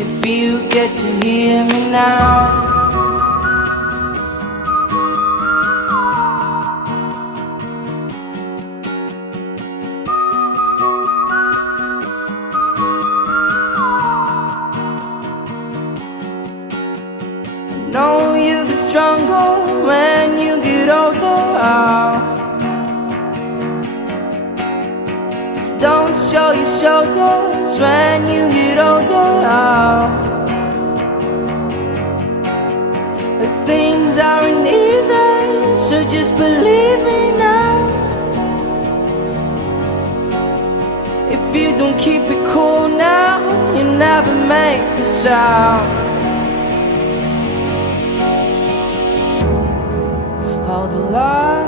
if you get to hear me now. I know you get stronger when you get older. Just don't show your shoulders when you get older. Things aren't easy, so just believe me now. If you don't keep it cool now, you never make a sound. All the light